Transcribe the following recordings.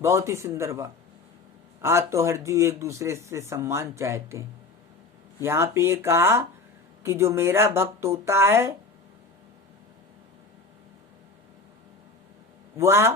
बहुत ही सुंदर बात। आज तो हर जीव एक दूसरे से सम्मान चाहते हैं। यहाँ पे ये कहा कि जो मेरा भक्त होता है वह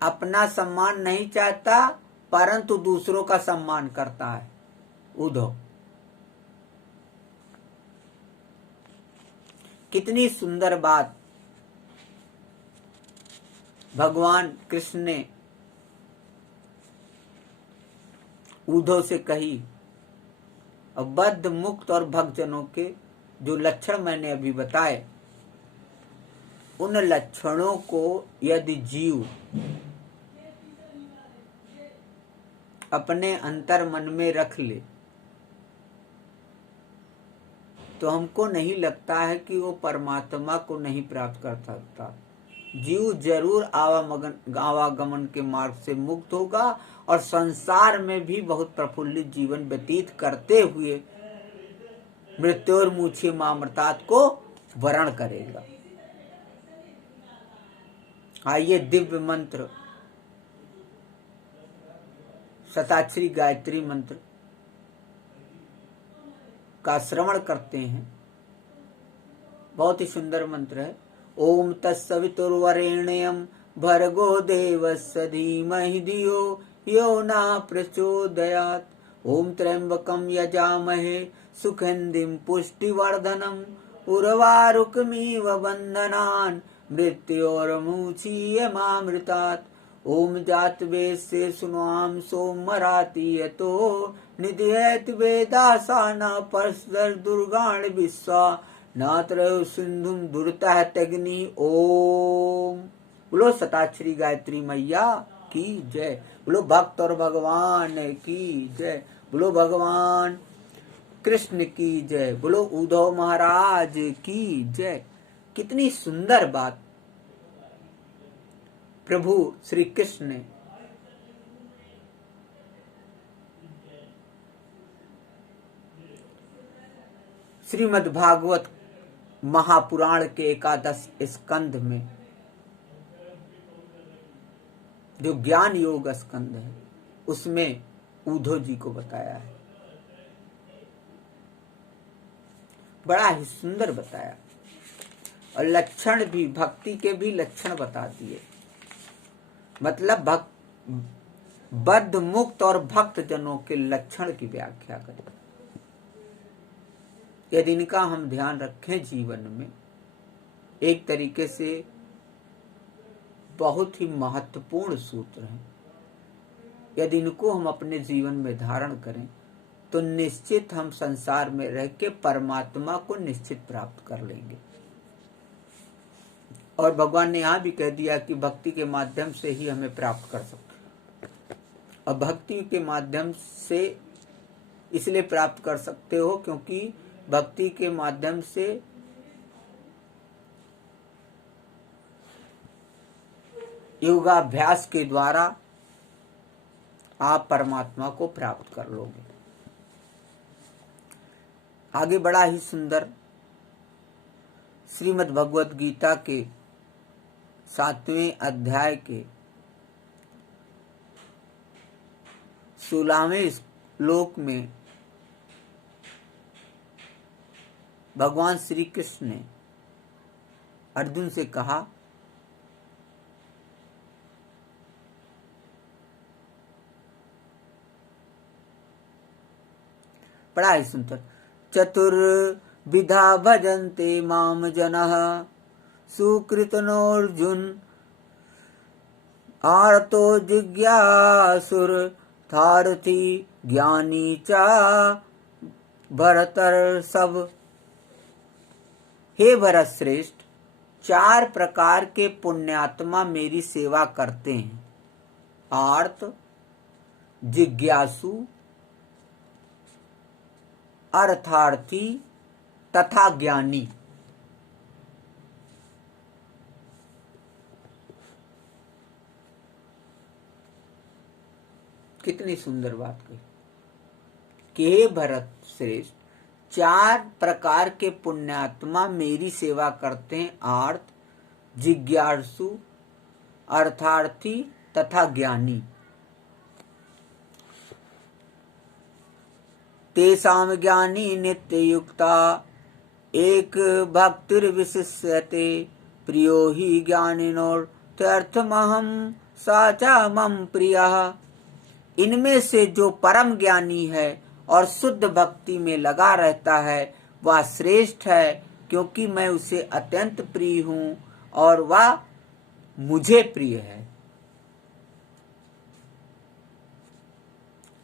अपना सम्मान नहीं चाहता, परंतु दूसरों का सम्मान करता है। उद्धव, कितनी सुंदर बात भगवान कृष्ण ने उद्धव से कही। और बद्ध मुक्त और भक्तजनों के जो लक्षण मैंने अभी बताए, उन लक्षणों को यदि जीव अपने अंतर मन में रख ले तो हमको नहीं लगता है कि वो परमात्मा को नहीं प्राप्त कर सकता। जीव जरूर आवागमन के मार्ग से मुक्त होगा और संसार में भी बहुत प्रफुल्लित जीवन व्यतीत करते हुए मृत्योर्मुछे मामृतात् को वरण करेगा। आइए दिव्य मंत्र शताक्षरी गायत्री मंत्र का श्रवण करते हैं। बहुत ही सुंदर मंत्र है। ओम तत्सवितुर्वरेण्यं भर्गो देवस्य धीमहि धियो यो नः प्रचोदयात्। ओम त्र्यंबकं यजामहे सुगंधिं पुष्टिवर्धनम् उर्वारुकमिव बन्धनान् मृत्योर्मुक्षीयमामृतात्। ओम जातवेदस्य सुनाम सोमराति यतो निधयेत वेदासाना परस्पर दुर्गाण विश्वा नात्र सिंधुम दुर्तः तग्नि। ओम बोलो शताक्षरी गायत्री मैया की जय। बोलो भक्त और भगवान की जय। बोलो भगवान कृष्ण की जय। बोलो उद्धव महाराज की जय। कितनी सुंदर बात प्रभु श्री कृष्ण ने श्रीमद् भागवत महापुराण के 11 स्कंध में, जो ज्ञान योग स्कंध है, उसमें उद्धव जी को बताया है। बड़ा ही सुंदर बताया और लक्षण भी, भक्ति के भी लक्षण बता दिए। मतलब बद्ध मुक्त और भक्त जनों के लक्षण की व्याख्या करें। यदि इनका हम ध्यान रखें जीवन में, एक तरीके से बहुत ही महत्वपूर्ण सूत्र हैं। यदि इनको हम अपने जीवन में धारण करें तो निश्चित हम संसार में रह के परमात्मा को निश्चित प्राप्त कर लेंगे। और भगवान ने यहाँ भी कह दिया कि भक्ति के माध्यम से ही हमें प्राप्त कर सकते हैं। और भक्ति के माध्यम से इसलिए प्राप्त कर सकते हो क्योंकि भक्ति के माध्यम से योगाभ्यास के द्वारा आप परमात्मा को प्राप्त कर लोगे। आगे बड़ा ही सुंदर श्रीमद् भगवत गीता के 7वें अध्याय के 16वें श्लोक में भगवान श्री कृष्ण ने अर्जुन से कहा, बड़ा ही सुंदर, चतुर्विधा भजन्ते माम जनः सुकृतनोऽर्जुन आर्तो जिज्ञासुरर्थी ज्ञानी च भरतर्षभ। हे भरत श्रेष्ठ, 4 प्रकार के पुण्यात्मा मेरी सेवा करते हैं। आर्त, जिज्ञासु, अर्थार्थी तथा ज्ञानी। कितनी सुंदर बात कही कि हे भरत श्रेष्ठ, 4 प्रकार के पुण्यात्मा मेरी सेवा करते हैं। आर्त, जिज्ञासु, अर्थार्थी तथा ज्ञानी। तेषां ज्ञानी नित्य युक्ता एक भक्तिर्विशिष्यते प्रियो हि ज्ञानिनोर्थमहं सा च मम प्रियः। इनमें से जो परम ज्ञानी है और शुद्ध भक्ति में लगा रहता है वह श्रेष्ठ है, क्योंकि मैं उसे अत्यंत प्रिय हूँ और वह मुझे प्रिय है।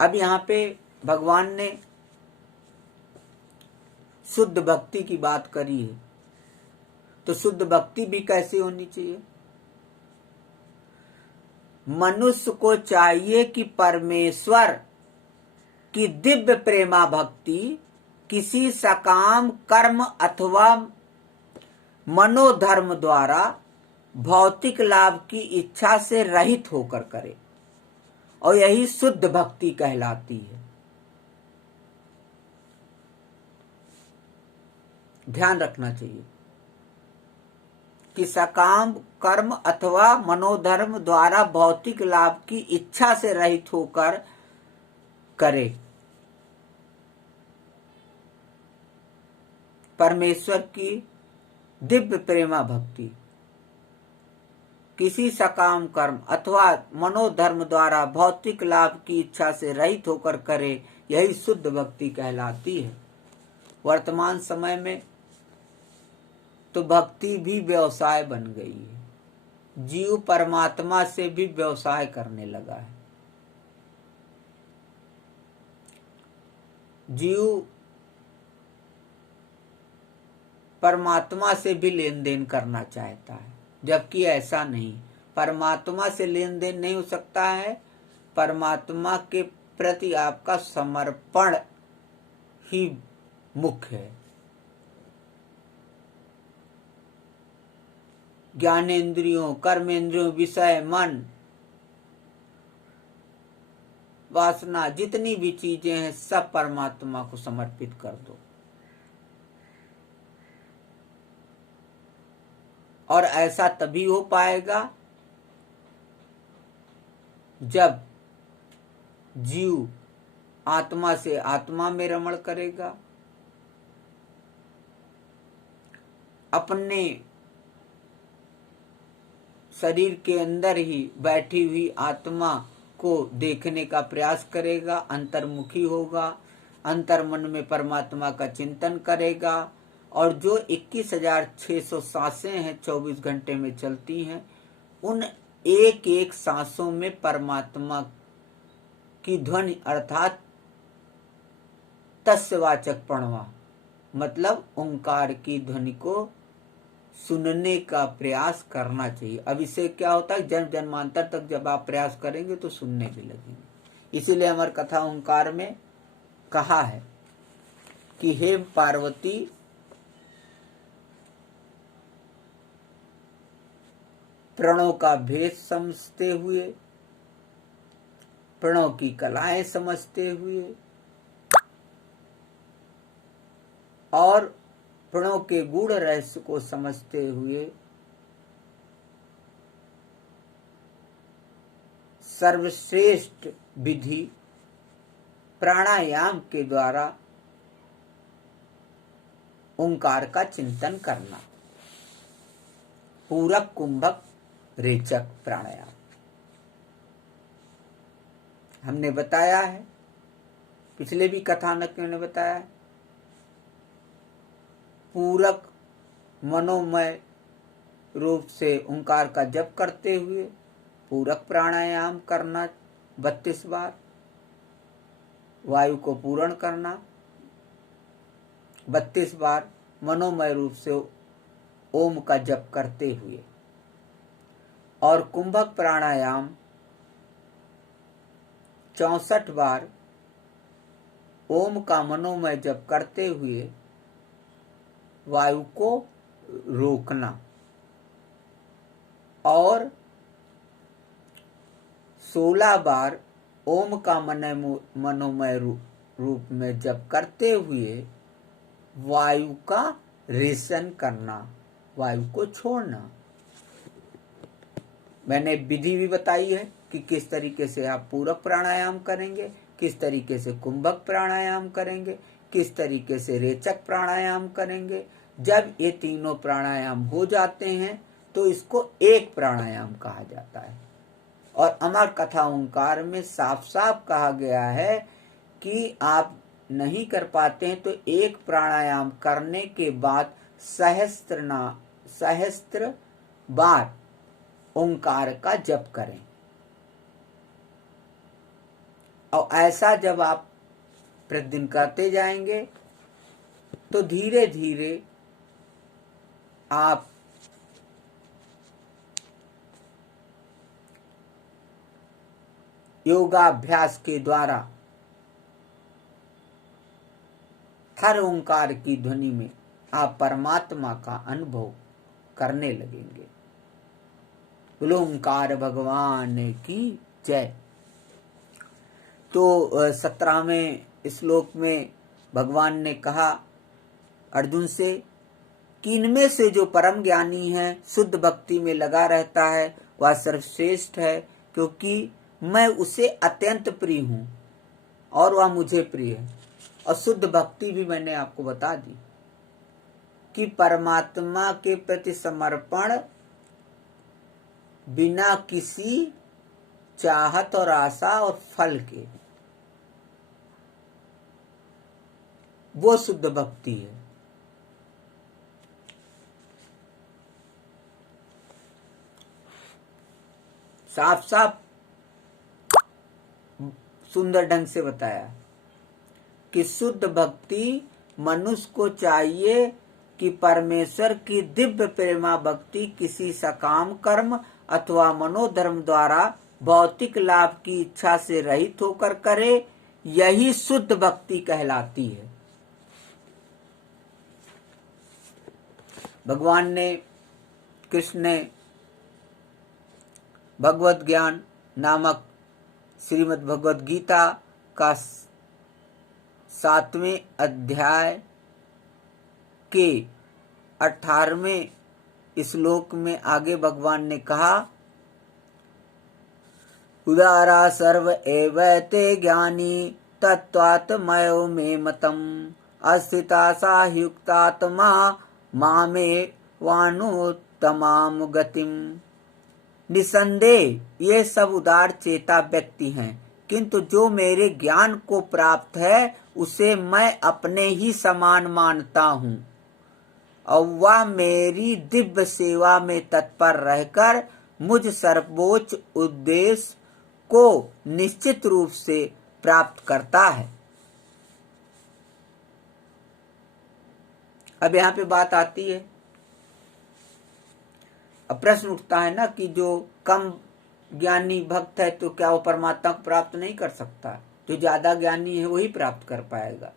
अब यहाँ पे भगवान ने शुद्ध भक्ति की बात करी है, तो शुद्ध भक्ति भी कैसे होनी चाहिए? मनुष्य को चाहिए कि परमेश्वर की दिव्य प्रेमा भक्ति किसी सकाम कर्म अथवा मनोधर्म द्वारा भौतिक लाभ की इच्छा से रहित होकर करे, और यही शुद्ध भक्ति कहलाती है। ध्यान रखना चाहिए कि सकाम कर्म अथवा मनोधर्म द्वारा भौतिक लाभ की इच्छा से रहित होकर करे। परमेश्वर की दिव्य प्रेमा भक्ति किसी सकाम कर्म अथवा मनोधर्म द्वारा भौतिक लाभ की इच्छा से रहित होकर करे, यही शुद्ध भक्ति कहलाती है। वर्तमान समय में तो भक्ति भी व्यवसाय बन गई है। जीव परमात्मा से भी व्यवसाय करने लगा है। जीव परमात्मा से भी लेन देन करना चाहता है, जबकि ऐसा नहीं। परमात्मा से लेन देन नहीं हो सकता है। परमात्मा के प्रति आपका समर्पण ही मुख्य है। ज्ञानेंद्रियों, कर्मेंद्रियों, विषय, मन, वासना, जितनी भी चीजें हैं सब परमात्मा को समर्पित कर दो। और ऐसा तभी हो पाएगा जब जीव आत्मा से आत्मा में रमण करेगा, अपने शरीर के अंदर ही बैठी हुई आत्मा को देखने का प्रयास करेगा, अंतर्मुखी होगा, अंतर्मन में परमात्मा का चिंतन करेगा, और जो 21,600 सांसें हैं 24 घंटे में चलती हैं, उन एक एक सांसों में परमात्मा की ध्वनि अर्थात तस्वाचक प्रणवा मतलब ओंकार की ध्वनि को सुनने का प्रयास करना चाहिए। अब इससे क्या होता है, जन्म जन्मांतर तक जब आप प्रयास करेंगे तो सुनने भी लगेंगे। इसीलिए अमर कथा ओंकार में कहा है कि हे पार्वती, प्रणव का भेद समझते हुए, प्रणव की कलाएं समझते हुए और प्रणव के गूढ़ रहस्य को समझते हुए सर्वश्रेष्ठ विधि प्राणायाम के द्वारा ओंकार का चिंतन करना। पूरक, कुंभक, रेचक प्राणायाम हमने बताया है, पिछले भी कथानकों ने बताया है। पूरक मनोमय रूप से ओंकार का जप करते हुए पूरक प्राणायाम करना 32 बार, वायु को पूर्ण करना 32 बार मनोमय रूप से ओम का जप करते हुए, और कुंभक प्राणायाम 64 बार ओम का मनोमय जप करते हुए वायु को रोकना, और 16 बार ओम का मनोमय रूप में जप करते हुए वायु का रेशन करना, वायु को छोड़ना। मैंने विधि भी बताई है कि किस तरीके से आप पूरक प्राणायाम करेंगे, किस तरीके से कुंभक प्राणायाम करेंगे, किस तरीके से रेचक प्राणायाम करेंगे। जब ये तीनों प्राणायाम हो जाते हैं तो इसको एक प्राणायाम कहा जाता है। और अमर कथा ओंकार में साफ साफ कहा गया है कि आप नहीं कर पाते हैं तो एक प्राणायाम करने के बाद सहस्त्र बार ओंकार का जप करें। और ऐसा जब आप प्रतिदिन करते जाएंगे तो धीरे धीरे आप योगाभ्यास के द्वारा हर ओंकार की ध्वनि में आप परमात्मा का अनुभव करने लगेंगे। बोलो ओंकार भगवान की जय। तो 17वें श्लोक में भगवान ने कहा अर्जुन से कि इनमें से जो परम ज्ञानी है, शुद्ध भक्ति में लगा रहता है, वह सर्वश्रेष्ठ है, क्योंकि मैं उसे अत्यंत प्रिय हूं और वह मुझे प्रिय है। और शुद्ध भक्ति भी मैंने आपको बता दी कि परमात्मा के प्रति समर्पण बिना किसी चाहत और आशा और फल के, वो शुद्ध भक्ति है। साफ साफ सुंदर ढंग से बताया कि शुद्ध भक्ति मनुष्य को चाहिए कि परमेश्वर की दिव्य प्रेमा भक्ति किसी सकाम कर्म अथवा मनोधर्म द्वारा भौतिक लाभ की इच्छा से रहित होकर करे। यही शुद्ध भक्ति कहलाती है। भगवान ने, कृष्ण ने भगवत ज्ञान नामक श्रीमद् भगवत गीता का 7वें अध्याय के 18वें श्लोक में आगे भगवान ने कहा, उदारा सर्व एवैते ज्ञानी तत्त्वात्मयो मे मतम अस्थिता सायुक्तात्मा मामे वानुत्तमाम गतिम। निसंदेह ये सब उदार चेता व्यक्ति हैं, किंतु जो मेरे ज्ञान को प्राप्त है उसे मैं अपने ही समान मानता हूँ और वह मेरी दिव्य सेवा में तत्पर रहकर मुझ सर्वोच्च उद्देश्य को निश्चित रूप से प्राप्त करता है। अब यहाँ पे बात आती है, अब प्रश्न उठता है ना कि जो कम ज्ञानी भक्त है तो क्या वो परमात्मा को प्राप्त नहीं कर सकता? जो ज्यादा ज्ञानी है वही प्राप्त कर पाएगा।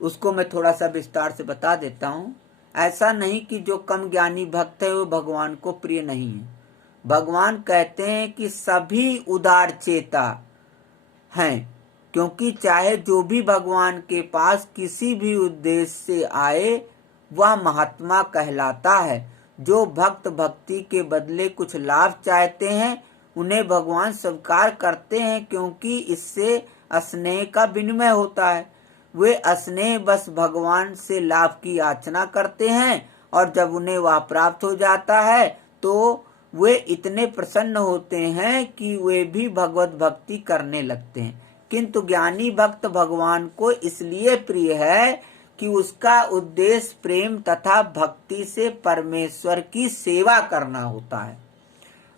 उसको मैं थोड़ा सा विस्तार से बता देता हूँ। ऐसा नहीं कि जो कम ज्ञानी भक्त है वो भगवान को प्रिय नहीं है। भगवान कहते हैं कि सभी उदार चेता हैं, क्योंकि चाहे जो भी भगवान के पास किसी भी उद्देश्य से आए वह महात्मा कहलाता है। जो भक्त भक्ति के बदले कुछ लाभ चाहते हैं उन्हें भगवान स्वीकार करते हैं, क्योंकि इससे स्नेह का विनिमय होता है। वे स्नेह बस भगवान से लाभ की याचना करते हैं और जब उन्हें वह प्राप्त हो जाता है तो वे इतने प्रसन्न होते हैं कि वे भी भगवत भक्ति करने लगते हैं। किंतु ज्ञानी भक्त भगवान को इसलिए प्रिय है कि उसका उद्देश्य प्रेम तथा भक्ति से परमेश्वर की सेवा करना होता है।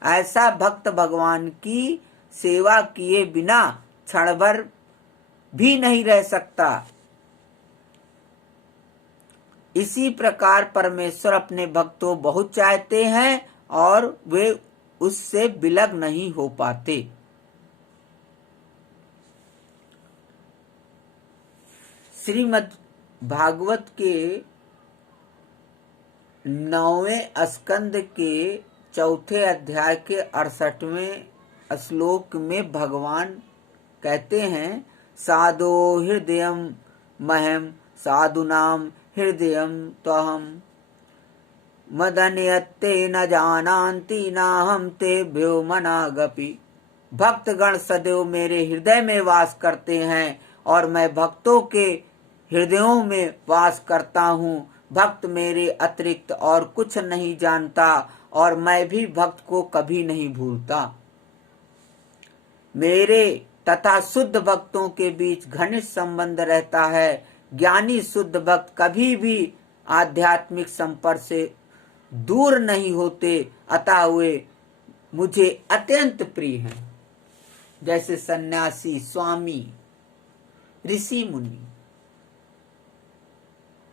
ऐसा भक्त भगवान की सेवा किए बिना क्षण भर भी नहीं रह सकता। इसी प्रकार परमेश्वर अपने भक्तों बहुत चाहते हैं और वे उससे विलग नहीं हो पाते। श्रीमद् भागवत के 9वें स्कंद के 4थे अध्याय के 68वें श्लोक में भगवान कहते हैं, साधो हृदयम मह्यम साधुनाम हृदयम त्वहम। मदनयत्ते न जानान्ति नाहं तेभ्यो मनागपि। भक्तगण सदैव मेरे हृदय में वास करते हैं और मैं भक्तों के हृदयों में वास करता हूँ। भक्त मेरे अतिरिक्त और कुछ नहीं जानता और मैं भी भक्त को कभी नहीं भूलता। मेरे तथा शुद्ध भक्तों के बीच घनिष्ठ संबंध रहता है। ज्ञानी शुद्ध भक्त कभी भी आध्यात्मिक संपर्क से दूर नहीं होते, अतः वे मुझे अत्यंत प्रिय हैं। जैसे सन्यासी, स्वामी, ऋषि मुनि,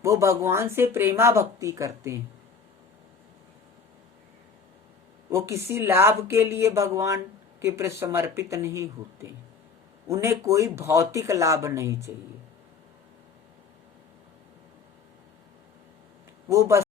वो भगवान से प्रेमा भक्ति करते हैं। वो किसी लाभ के लिए भगवान के प्रति समर्पित नहीं होते। उन्हें कोई भौतिक लाभ नहीं चाहिए। वो बस